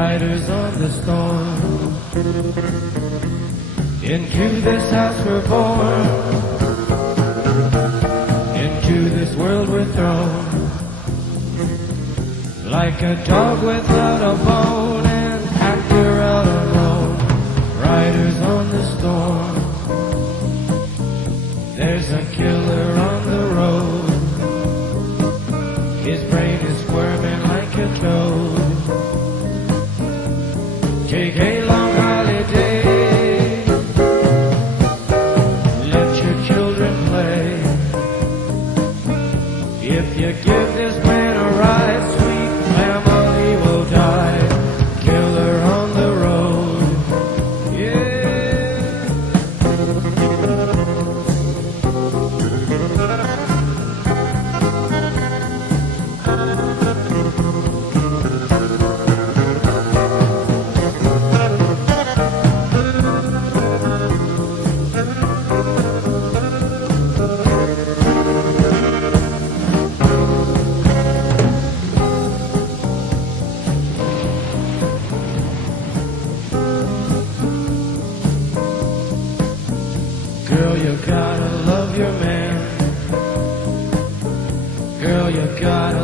riders on the storm. Into this house we're born, into this world we're thrown, like a dog without a bone, an actor out alone, riders on the storm. There's a killer on the road, his brain is squirming like a toad. Take a long holiday, let your children play. If you give this man a ride, sweet family will die. Killer on the road, yeah. Girl, you gotta love your man. Girl, you gotta